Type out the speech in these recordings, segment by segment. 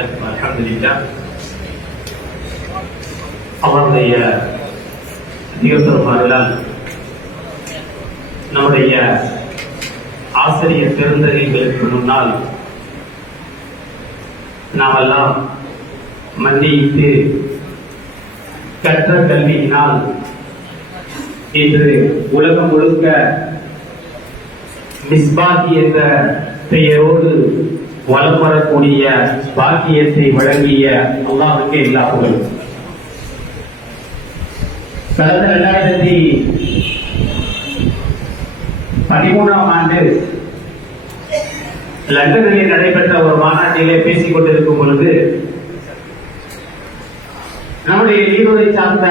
அல்ஹம்துலில்லாஹ். அவருடைய திகழ்பெருமானால் நம்முடைய ஆசிரியர் பெருந்தகைகளுக்கு முன்னால் நாமெல்லாம் மண்டியிட்டு கற்ற கல்வியினால் இன்று உலகம் முழுக்க மிஸ்பாகி என்ற பெயரோடு வலம் வரக்கூடிய பாக்கியத்தை வழங்கிய அல்லாஹ்வுக்கே எல்லா புகழும். கடந்த 2013 ஆண்டு லண்டனில் நடைபெற்ற ஒரு மாநாட்டிலே பேசிக் கொண்டிருக்கும் பொழுது நம்முடைய ஈரோடை சார்ந்த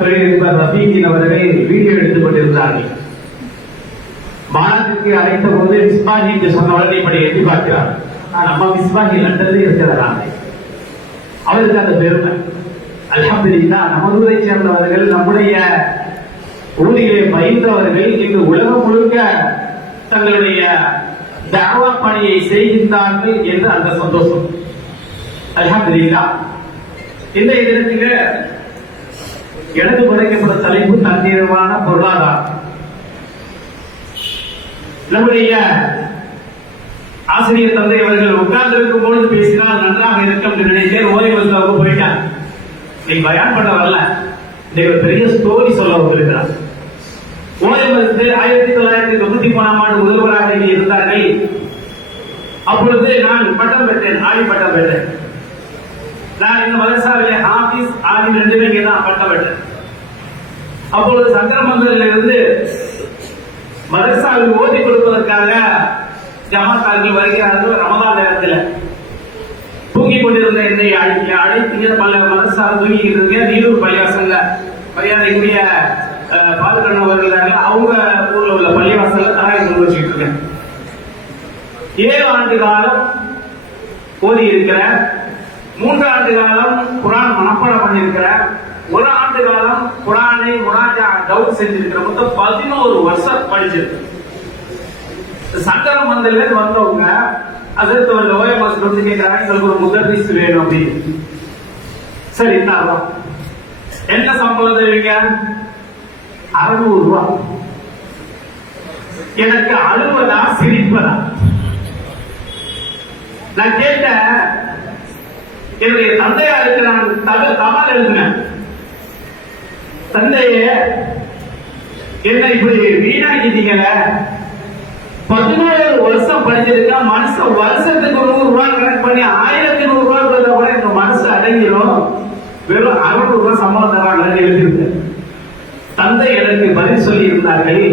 தொழிலதிபர் ரஃபீகின் அவர்கள் வீடியோ எடுத்துக் கொண்டிருந்தார்கள். மாநாட்டுக்கு அழைத்த போது மிஸ்பாகி என்று சொன்னவர்கள் இப்படி எட்டி பார்க்கிறார். நம்ம மிஸ்பாகி லண்டனில் இருக்கிறாங்க. அவருக்கு அந்த பெருமை. அல்ஹம்துலில்லாஹ், நமது ஊரை சேர்ந்தவர்கள், நம்முடைய ஊரிலே பயின்றவர்கள் இன்று உலகம் முழுக்க தங்களுடைய தஅவா பணியை செய்கின்றார்கள் என்று அந்த சந்தோஷம். அல்ஹம்துலில்லாஹ். இன்றைய தினத்தில் எனக்கு குறைக்கப்பட்ட தலைப்பு தன்னிறைவான பொருளாதாரம். நம்முடைய ஆசிரியர் தந்தை அவர்கள் உட்கார்ந்து இருக்கும் பொழுது பேசினால் நன்றாக இருக்கும் என்று நினைத்தேன். ஓய்வு போயிட்டார். நீ பயான் பண்ண வரல, ஒரு பெரிய ஸ்டோரி சொல்ல வந்திருக்கிறார். ஓய்வு 1993 ஆண்டு முதல்வராக இருந்தார்கள். அப்பொழுது நான் பட்டம் பெற்றேன், ஆலி பட்டம் பெற்றேன். நான் இந்த மதரசாவிலே ஹாஃபிஸ் ஆலிம் 2 பேருக்கு தான் பட்டம் பெற்றேன். அப்பொழுது சங்கரமங்கலில் இருந்து மதரசாவில் ஓதி கொடுப்பதற்காக ஜமாத்தார்கள் வருகிறார்கள். ரமதான் நேரத்தில் தூங்கி கொண்டிருந்த என்னை அழைத்து பல மதரசா தூங்கிட்டு இருக்கேன். நீரூர் பள்ளிவாசல்ல மரியாதைக்குரிய பாதுகாவலர்கள் அவங்க ஊர்ல உள்ள பள்ளிவாசல்ல தராய் கொண்டு வச்சுட்டு இருக்கேன். 7 ஆண்டு காலம் ஓதி இருக்கிற, 3 ஆண்டு காலம் குரான் மனப்பாடம் பண்ணியிருக்கிற, 1 ஆண்டு காலம் குரானை முராஜா டவுட் செஞ்சிருக்கிற, மொத்தம் 11 வருஷம் படிச்சிருக்கு. சங்கரமங்கல்ல வந்தவங்க அதற்கு ஓஎம்எஸ் வந்து கேட்கிறாங்க, எங்களுக்கு ஒரு முதர்ரிஸ் வேணும் அப்படின்னு. சரி, என்ன சம்பளம் தருவீங்க? 600 ரூபாய். எனக்கு அழுவதா சிரிப்பதா? நான் கேட்டேன், என்னுடைய தந்தையா இருக்கு, நான் தபால் எழுதினேன். தந்தைய என்ன இப்படி வீணாக்கிட்டீங்கள? 11 வருஷம் படிச்சிருக்கா, மனுஷன் வருஷத்துக்கு 100 ரூபாய் கணக்கு பண்ணி 1100 ரூபாய் கொடுத்தா கூட எங்க மனசு அடங்கிடும். வெறும் 600 ரூபாய் சம்பளம் தராங்க எழுதியிருக்க. தந்தை எனக்கு பதில் சொல்லி இருந்தார்கள்,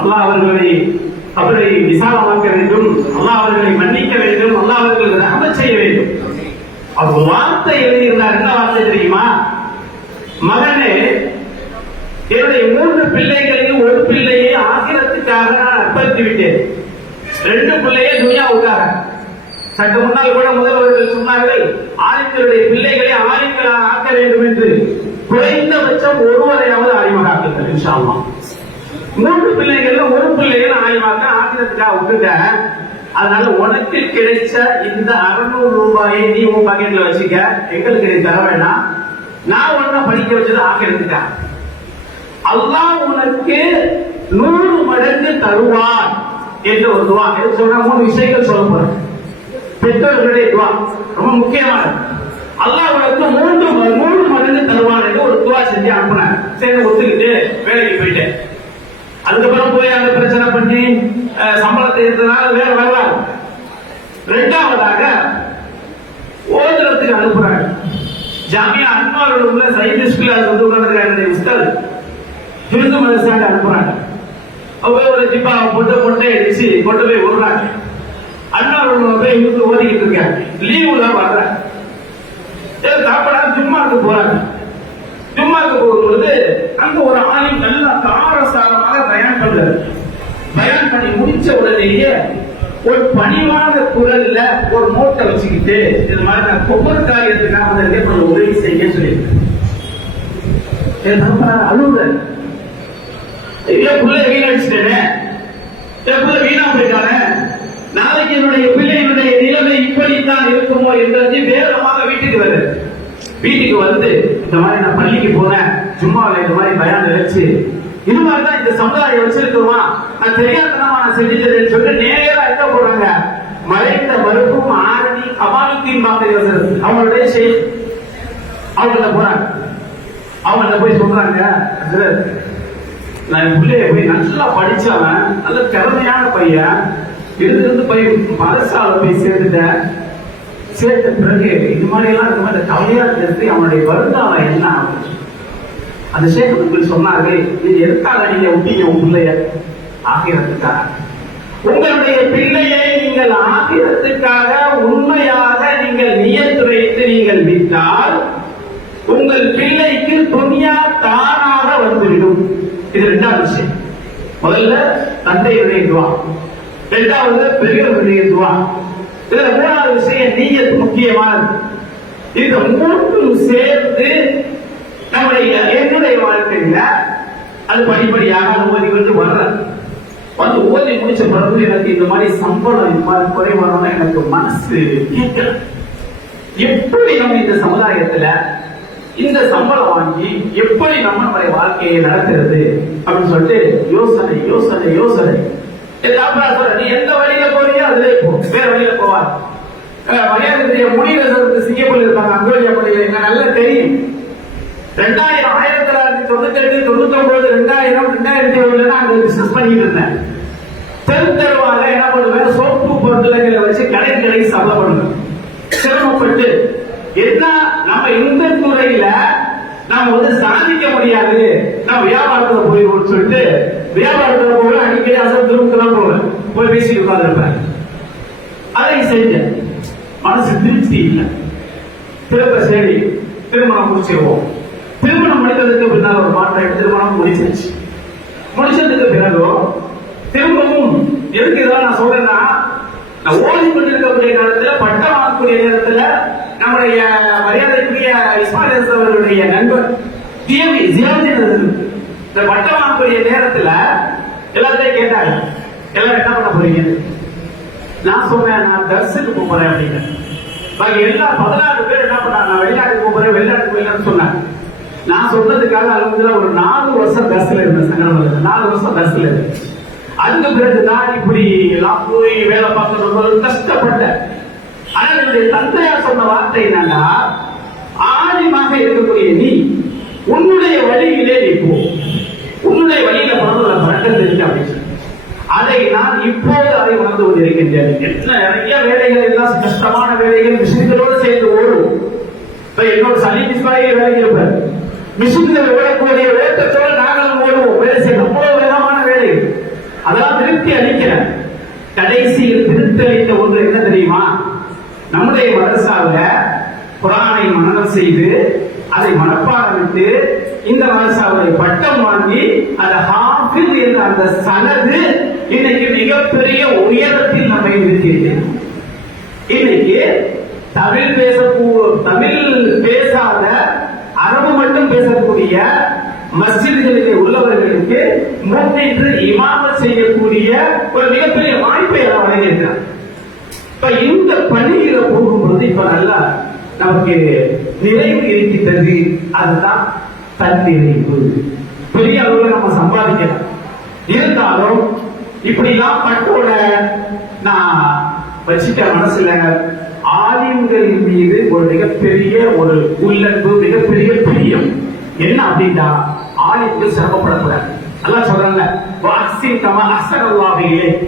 அல்லாஹ் அவர்களை அவரை விசாலமாக்க வேண்டும், அல்லாஹ் அவர்களை மன்னிக்க வேண்டும், அல்லாஹ் அவர்களுக்கு ரஹ்மத் செய்ய வேண்டும். அவர் வார்த்தை எழுதியிருந்தார். என்ன வார்த்தை தெரியுமா? மகனே, என்னுடைய 3 பிள்ளைகளில் ஒரு பிள்ளையை ஆகிரத்துக்காக நான் அர்ப்பணித்து விட்டேன். 2 பிள்ளையை துனியாவுக்காக. சற்று முன்னால் கூட முதல்வர்கள் சொன்னார்கள், ஆலிம்களுடைய பிள்ளைகளை ஆலிம்களாக ஆக்க வேண்டும் என்று. குறைந்தபட்சம் ஒருவரையாவது ஆலிமாக்குங்கள் இன்ஷா அல்லாஹ். 3 பிள்ளைகள்ல ஒரு பிள்ளைகள் ஆலிமாக்க ஆகிரத்துக்காக விட்டுட்ட. அதனால உனக்கு கிடைச்ச இந்த 600 ரூபாயை நீ உன் பாக்கெட்ல வச்சுக்க, எங்களுக்கு நீ தர வேண்டாம். நான் உன்னை படிக்க வச்சது ஆகிரத்துக்கா. அல்லாஹ் உனக்கு 100 மடங்கு தருவார் என்ற ஒரு துவா. எது சொன்னா 3 விஷயங்கள் சொல்ல போறேன். பெற்றோர்களுடைய துவா ரொம்ப முக்கியமானது. அல்லாஹ் உனக்கு 3 மடங்கு தருவார் என்று ஒரு துவா செஞ்சு அனுப்புனேன். சரி, ஒத்துக்கிட்டு வேலைக்கு போயிட்டேன். அதுக்கப்புறம் போய் அந்த பிரச்சனை பண்ணி சம்பளத்தை இருந்ததுனால வேற வரலாம். 2வதாக ஓதுறதுக்கு அனுப்புறாங்க. ஜாமியா அன்வாரோட உள்ள சைனிக் ஸ்கூல் அது வந்து உட்கார்ந்து உஸ்தாத் ஹிந்து மதரசாக்கு அனுப்புறாங்க. அவங்க ஒரு ஜிப்பா பொட்டை அடிச்சு கொண்டு போய் விடுறாங்க. அன்வாரோட போய் இருந்து ஓதிக்கிட்டு இருக்காங்க. லீவுல வர்றாங்க. சாப்பிடா ஜும்மாக்கு போறாங்க. ஜும்மாக்கு போகும்பொழுது அங்க ஒரு ஆலிம் நல்லா காரசாரமாக பயான் பண்றாரு. பயான் பண்ணி முடிச்ச உடனேயே ஒரு பணிவான குரல்ல ஒரு நோட்டை வச்சுக்கிட்டு, இது மாதிரி நான் கொப்பர் காரியத்துக்காக கொஞ்சம் உதவி செய்ய சொல்லியிருக்கேன். அழுவுற பிள்ளை வீணடிச்சிட்டேன், வீணா போயிட்டானே, நாளைக்கு என்னுடைய பிள்ளையினுடைய நிலைமை என்று வேகமாக வீட்டுக்கு வந்து இந்த மாதிரி நான் பள்ளிக்கு போனேன், சும்மாவில் இந்த மாதிரி பயான் நினைச்சு இது மாதிரிதான் இந்த சமுதாயம் வச்சிருக்கோமா, நான் தெரியாதனமா நான் செஞ்சுட்டேன்னு சொல்லிட்டு நேரா எங்க போறாங்க, மறைந்த மறுப்பும் ஆரணி கமாலுத்தீன் பாக்கிறது அவங்களுடைய செய்தி. அவங்கள்ட்ட போறாங்க, அவங்கள்ட்ட போய் சொல்றாங்க, நான் என் பிள்ளைய போய் நல்லா படிச்சவன், நல்ல திறமையான பையன், இருந்து போய் மதரசால போய் சேர்த்துட்டேன். சேர்த்த பிறகு இது மாதிரி எல்லாம் இந்த மாதிரி கவலையா இருக்கிறது அவனுடைய வருங்காலம் என்ன ஆகும். அந்த சேகர்கள் சொன்னார்கள், இது எதுக்காக நீங்க விட்டீங்க உங்க பிள்ளைய? ஆகிரத்துக்காக. உங்களுடைய பிள்ளையை நீங்கள் ஆகிரத்துக்காக உண்மையாக நீங்கள் நியத்துரைத்து நீங்கள் விட்டால் உங்கள் பிள்ளைக்கு துனியா தானாக வந்துவிடும். இது இரண்டாவது விஷயம். முதல்ல தந்தையுடைய துவா, இரண்டாவது பெரியவர்களுடைய துவா. இதுல மூணாவது விஷயம் நீயத் முக்கியமானது. இந்த மூன்றும் சேர்ந்து என்னுடைய வாழ்க்கையில அது படிப்படியாக ஓதி கொண்டு வர்ற வந்து ஓதி முடிச்ச பிறகு எனக்கு இந்த மாதிரி சம்பளம் இந்த மாதிரி குறைவான எனக்கு மனசு கேட்கல. எப்படி நம்ம இந்த சமுதாயத்துல இந்த சம்பளம் வாங்கி எப்படி நம்மளுடைய வாழ்க்கையை நடத்துறது அப்படின்னு சொல்லிட்டு யோசனை யோசனை யோசனை. நீ எந்த வழியில போறியோ அதுல போ, வேற வழியில போவார். மரியாதை முடிவு சிங்கப்பூர்ல இருப்பாங்க, அங்கோலியா பள்ளியில நல்லா தெரியும். 1998, 99, 2000, 2007 அங்க பிசினஸ் பண்ணிட்டு இருந்தேன். தெருவாக என்ன பண்ணுவேன், சோப்பு பொருட்களை வச்சு கடை சம்பளப்படுவேன். சிரமப்பட்டு என்ன நம்ம இந்த துறையில நாம வந்து சாதிக்க முடியாது, நம்ம வியாபாரத்துல போயிடுவோம் சொல்லிட்டு வியாபாரத்துல போவேன். அடிக்கடி அசத்துலாம் போவேன், போய் பேசிட்டு உட்கார்ந்துருப்பேன். அதை செஞ்சேன், மனசு திருப்தி இல்லை. திரும்ப சரி திருமணம் முடிச்சிருவோம். திருமணம் முடித்ததுக்கு பின்னால் ஒரு மாற்றம், திருமணம் முடிச்சிருச்சு. முடிச்சதுக்கு பிறகு திரும்பவும் எதுக்கு இதெல்லாம் நான் சொல்றேன்னா, நான் ஓடி கொண்டிருக்கக்கூடிய காலத்துல பட்டம் வாங்கக்கூடிய நேரத்துல நம்முடைய மரியாதைக்குரிய இஸ்மாயில் அவர்களுடைய நண்பர் இந்த பட்டம் வாங்கக்கூடிய நேரத்துல எல்லாத்தையும் கேட்டாங்க, எல்லாரும் என்ன பண்ண போறீங்க? நான் சொன்னேன், நான் தர்சுக்கு போறேன் அப்படின்னு. பாக்கி எல்லா 16 பேர் என்ன பண்ணாங்க, நான் வெளிநாட்டுக்கு போறேன் வெளிநாட்டுக்கு போயிடலான்னு சொன்னாங்க. நான் சொன்னதுக்காக அலுவலகத்துல ஒரு 4 வருஷம் பஸ்ல இருந்தேன். சங்கரமலை 4 வருஷம் பஸ்ல இருந்தேன். அதுக்கு பிறகுதான் இப்படி எல்லாம் போய் வேலை பார்க்கறது கஷ்டப்பட்டேன். ஆனா என்னுடைய தந்தையார் சொன்ன வார்த்தை என்னன்னா, ஆழமாக இருக்கக்கூடிய நீ உன்னுடைய வழியிலே நீ போ, உன்னுடைய வழியில பரவல பறக்கத்து இருக்கு அப்படின்னு. அதை நான் இப்போது அதை உணர்ந்து கொண்டிருக்கின்றேன். நிறைய வேலைகள் எல்லாம் கஷ்டமான வேலைகள் மிஷின்களோடு சேர்ந்து ஓடும். என்னோட சனி மிஸ்பாய் வேலை இருப்பார், மிஷின்கள் ஓடக்கூடிய வேட்டத்தோடு நாங்களும் ஓடுவோம். வேலை செய்ய அவ்வளவு வேகமான வேலைகள், அதெல்லாம் திருப்தி அளிக்கிறேன். கடைசியில் திருப்தி அளித்த ஒன்று என்ன தெரியுமா? நம்முடைய மதரசாவில் குர்ஆனை மனனம் செய்து அதை மனப்பாடமிட்டு இந்த மதரசாவுடைய பட்டம் வாங்கி அந்த ஹாஃபிஸ் என்ற அந்த சனது இன்னைக்கு மிகப்பெரிய உயரத்தில் நம்மை இருக்கிறது. இன்னைக்கு தமிழ் பேசாத அரபு மட்டும் பேசக்கூடிய மஸ்ஜிதுகளிலே உள்ளவர்களுக்கு முன்னின்று இமாமத் செய்யக்கூடிய ஒரு மிகப்பெரிய வாய்ப்பை அவர் வழங்கியிருக்கிறார். இப்ப இந்த பள்ளியில போகும்போது இப்ப நல்லா நமக்கு நிறைவு இருக்கின்றது. அதுதான் தன்னிறைவு. பெரிய அளவுல நம்ம சம்பாதிக்கலாம். இருந்தாலும் இப்படி எல்லாம் பட்டோட நான் வச்சுட்ட மனசுல ஆலிம்களின் மீது ஒரு மிகப்பெரிய ஒரு உள்ளன்பு, மிகப்பெரிய பிரியம். என்ன அப்படின்னா, ஆலிம்கள் சிரமப்படக்கூடாது. அல்லாஹ் சொல்றாங்க, வாக்ஸின் கமா அஹ்ஸனல்லாஹு இலைக்,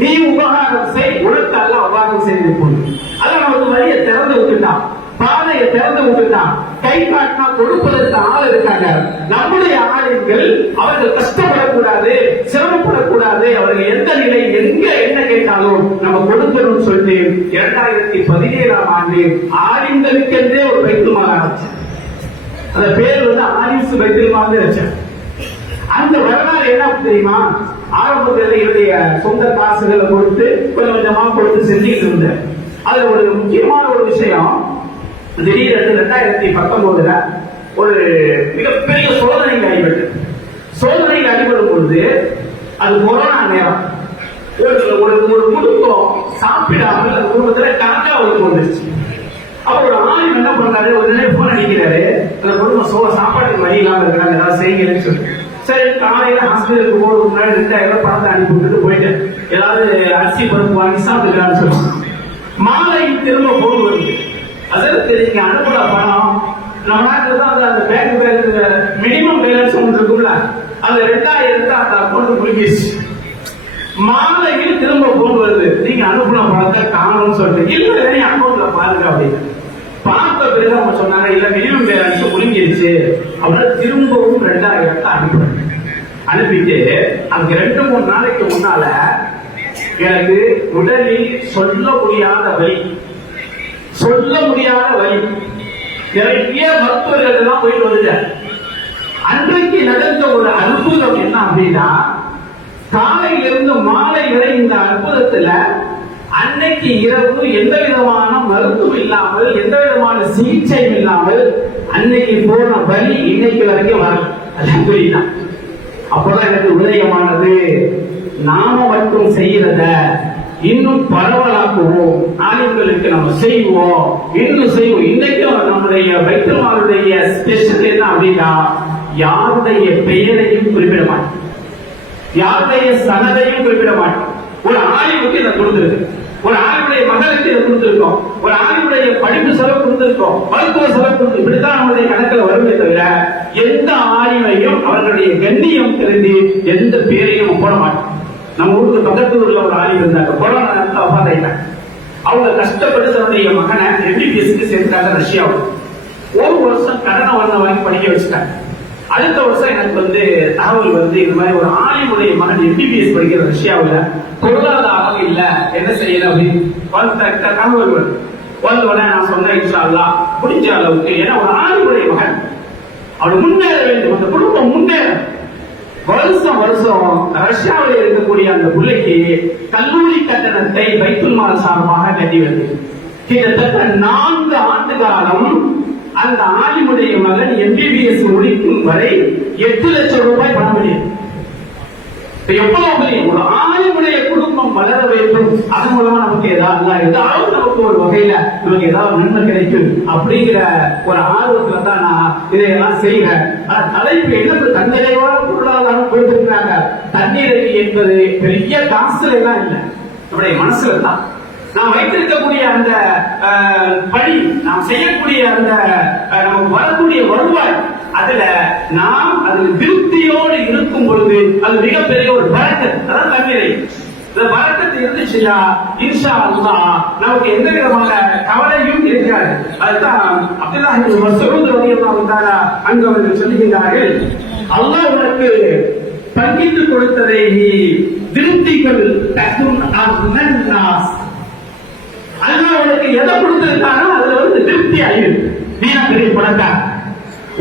நீ உபகாரம் செய், உனக்கு அல்லாஹ் உபகாரம் செய்து கொடு. அல்லாஹ் நமக்கு வழியை திறந்து விட்டுட்டான், பாதையை திறந்து விட்டுட்டான். கை காட்டினா கொடுப்பதற்கு ஆள் இருக்காங்க. நம்முடைய ஆலிம்கள் அவர்கள் கஷ்டப்படக்கூடாது, சிரமப்படக்கூடாது. அவர்கள் எந்த நிலை எங்க என்ன கேட்டாலும் நம்ம கொடுக்கணும்னு சொல்லிட்டு 2017ஆம் ஆண்டு ஆலிம்களுக்கென்றே ஒரு பைத்துல் மால் ஆரம்பிச்சேன். அந்த பேர் வந்து ஆலிம்ஸ் பைத்துல் மால் வச்சேன். அந்த வரலாறு என்ன தெரியுமா? ஆரம்பத்தில் என்னுடைய சொந்த காசுகளை கொடுத்து கொஞ்சம் கொஞ்சமா கொடுத்து செஞ்சுட்டு இருந்தேன். அதுல ஒரு முக்கியமான ஒரு விஷயம், திடீரென்று 2019 ஒரு மிகப்பெரிய சோதனைக்கு அடிபட்டு, சோதனைக்கு அடிபடும் பொழுது அது கொரோனா நேரம். ஒரு குடும்பம் சாப்பிடாமல் அந்த குடும்பத்துல கணக்கா வந்து வந்துருச்சு. வைங்கன்னு சொல்லி. சரி, காலையில ஹாஸ்பிட்டலுக்கு போறது முன்னாடி 2000 ரூபாய் பணத்தை அனுப்பி விட்டுட்டு போயிட்டேன். ஏதாவது அரிசி பருப்பு வாங்கி சாப்பிட்டுக்கலான்னு சொல்லி மாலை திரும்ப போன் வருது. அதற்கு நீங்க அனுப்புற பணம் நம்ம நாட்டுல தான் அந்த பேங்க் பேலன்ஸ் மினிமம் பேலன்ஸ் ஒன்று இருக்கும்ல, அந்த 2000 அந்த அக்கௌண்ட் முடிஞ்சிச்சு. மாலையில் திரும்ப போன் வருது, நீங்க அனுப்புன பணத்தை காணும்னு சொல்லிட்டு. இல்ல நீ அக்கௌண்ட்ல பாருங்க அப்படின்னு பார்த்த பிறகு அவங்க சொன்னாங்க, இல்ல மினிமம் பேலன்ஸ் முடிஞ்சிருச்சு அப்படின்னு திரும்பவும் 2000 அனுப்பிட்டு அங்க 2-3 நாளைக்கு முன்னால எனக்கு உடலில் சொல்ல முடியாத வலி நிறைய மருத்துவர்கள் எல்லாம் போயிட்டு வந்துட்டேன். அன்றைக்கு நடந்த ஒரு அற்புதம் என்ன அப்படின்னா, காலையிலிருந்து மாலை வரை இந்த அற்புதத்துல அன்னைக்கு இரவு எந்த விதமான மருத்துவம் இல்லாமல் எந்த விதமான சிகிச்சையும் இல்லாமல் அன்னைக்கு போன வலி இன்னைக்கு வரைக்கும் வரல. அது அப்பதான் எனக்கு உதயமானது, நாம மட்டும் செய்யறத இன்னும் பரவலாக்குவோம், ஆளுங்களுக்கு நம்ம செய்வோம், இன்னும் செய்வோம். இன்னைக்கும் நம்முடைய பைத்தல்மாருடைய ஸ்பெஷல் என்ன அப்படின்னா, யாருடைய பெயரையும் குறிப்பிட மாட்டோம், யாருடைய சனதையும் குறிப்பிட மாட்டோம். ஒரு ஆலிமுக்கு இதை கொடுத்திருக்கு, ஒரு ஆளுடைய மகளுக்கு இதை கொடுத்திருக்கோம், ஒரு ஆளுடைய படிப்பு செலவு கொடுத்திருக்கோம், மருத்துவ செலவு கொடுத்து, இப்படித்தான் நம்முடைய கணக்கில் வருமே தவிர எந்த ஆலிமையும் அவர்களுடைய கண்ணியம் தெரிந்து எந்த பேரையும் போட மாட்டோம். நம்ம ஊருக்கு பக்கத்து ஊர்ல ஒரு ஆலி இருந்தாங்க, கொரோனா நேரத்தில் அபாதாயிட்டாங்க. அவங்க கஷ்டப்பட்டு தன்னுடைய மகனை MBBS சேர்த்தாங்க ரஷ்யாவில். ஒரு வருஷம் கடனை வாங்கி படிக்க வச்சுட்டாங்க. அடுத்த வருஷம் எனக்கு தகவல் இந்த மாதிரி ஒரு ஆலிமுடைய மகன் MBBS படிக்கிற ரஷ்யாவில் பொருளாதாரம் இல்ல, என்ன செய்யல அப்படின்னு தகவல் வந்தவுடனே நான் சொன்னேன், இன்ஷா அல்லாஹ் முடிஞ்ச அளவுக்கு, ஏன்னா ஒரு ஆலிமுடைய மகன் அவர் முன்னேற வேண்டும், அந்த குடும்பம் முன்னேற. வருஷம் ரஷ்யாவில் இருக்கக்கூடிய அந்த பிள்ளைக்கு கல்லூரி கட்டணத்தை பைத்துல் மால் சார்பாக கட்டி வருது. கிட்டத்தட்ட 4 ஆண்டு காலம் அந்த ஆலிமுடைய மகன் MBBS முடிக்கும் வரை 8 லட்சம் ரூபாய் பணம் வெளியே. எவ்வளவு ஒரு ஆலிமுடைய குடும்பம் வளர வேண்டும், அதன் மூலமா நமக்கு ஏதாவது நமக்கு ஒரு வகையில நமக்கு ஏதாவது நன்மை கிடைக்கும் அப்படிங்கிற ஒரு ஆர்வத்துல தான் நான் இதையெல்லாம் செய்கிறேன். தலைப்பு என்ன, தன்னிறைவான பொருளாதாரம் போயிட்டு இருக்கிறாங்க. தன்னிறைவு என்பது பெரிய காசுல எல்லாம் இல்லை, நம்முடைய மனசுல தான். நாம் வைத்திருக்கக்கூடிய அந்த பணி, நாம் செய்யக்கூடிய அந்த நமக்கு வரக்கூடிய வருவாய், அதுல நாம் அதில் திருப்தியோடு இருக்கும் பொழுது அது மிகப்பெரிய ஒரு பரக்கத். அதான் தன்னிறை. இந்த பரக்கத்து இருந்துச்சுன்னா இன்ஷா அல்லாஹ் நமக்கு எந்த விதமான கவலையும் இருக்காது. அதுதான் அப்துல்லாஹ் இப்னு மஸ்ஊத் ரலியல்லாஹு தஆலா அங்கு அவர்கள் சொல்லுகிறார்கள், அல்லாஹ் உனக்கு பங்கிட்டு கொடுத்ததை நீ திருப்திகள் தக்கும் அன்னாஸ். அல்லாஹ் உனக்கு எதை கொடுத்திருக்கானோ அதுல திருப்தி ஆயிருக்கு. நீ பெரிய பணக்கார,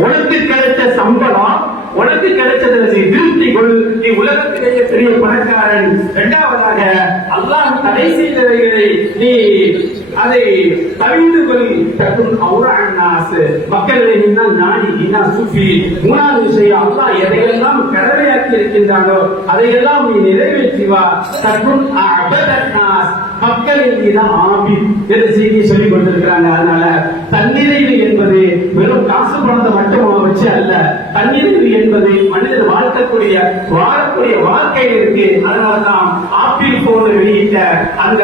உனக்கு கிடைச்ச சம்பளம், உனக்கு கிடைச்சதுல நீ திருப்தி கொள், நீ உலகத்திலேயே பெரிய பணக்காரன். இரண்டாவதாக அல்லாஹ் தடை செய்தவைகளை நீ அதை தவிர்த்து கொள், தக்கும் அவுரான்னாஸ், மக்களை நீதான் ஞானி, நீதான் சூஃபி. மூணாவது விஷயம், அல்லாஹ் எதையெல்லாம் கடமையாக்கி இருக்கின்றானோ அதையெல்லாம் நீ நிறைவேற்றி வா, தக்கும் அபதன்னாஸ், மக்களை நீதான் ஆபித் என்ற செய்தியை சொல்லிக் கொண்டிருக்கிறாங்க. அதனால தன்னிறைவு என்பது வெறும் காசு பணத்தை மட்டும் வச்சு அல்ல, தன்னிறைவு என்பது மனிதர் வாழக்கூடிய வாழ்க்கையில் இருக்கு. அதனால்தான் ஆப்பிள் போன் வெளியிட்ட அந்த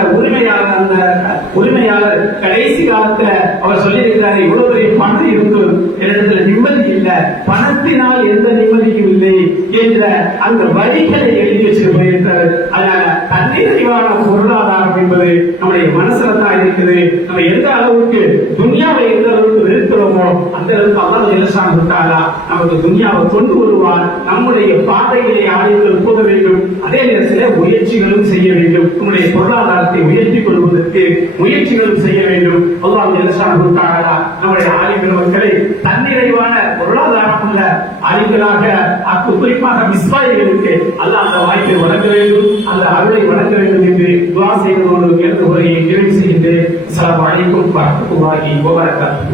உரிமையாளர் கடைசி காலத்துல அவர் சொல்லியிருக்கிறார், இவ்வளவு பெரிய பணம் இருக்கும், என்னிடத்துல நிம்மதி இல்லை, பணத்தினால் எந்த நிம்மதியும் இல்லை என்ற அந்த வரிகளை எழுதி வச்சுட்டு போயிருக்கிறார். அதனால தன்னிறைவான பொருளாதாரம் என்பது நம்முடைய மனசுல தான் இருக்குது. நம்ம எந்த அளவுக்கு துன்யாவை எந்த அளவுக்கு வெறுக்கிறோமோ அந்த அளவுக்கு அல்லாஹ் ஜல்லஷானஹு வ தஆலா நமக்கு துன்யாவை கொண்டு வருவார். நம்முடைய பாதைகளை ஆளுநர்கள் போக வேண்டும், அதே நேரத்தில் முயற்சிகளும் செய்ய வேண்டும். நம்முடைய பொருளாதாரத்தை உயர்த்திக் கொள்வதற்கு முயற்சிகளும் செய்ய வேண்டும். அல்லாஹ் ஜல்லஷானஹு வ தஆலா நம்முடைய ஆலிம்கள் மக்களை தன்னிறைவான பொருளாதாரம் உள்ள ஆலிம்களாக குறிப்பாக மிஸ்பாயிகளுக்கு அல்லாஹ் அந்த வாய்ப்பை வழங்க வேண்டும், அந்த அருளை வழங்க வேண்டும் என்று துஆ செய்வதோடு எனது உரையை நிறைவு செய்கின்றேன். அஸ்ஸலாமு அலைக்கும் வரஹ்மத்துல்லாஹி வ பரகாத்துஹு.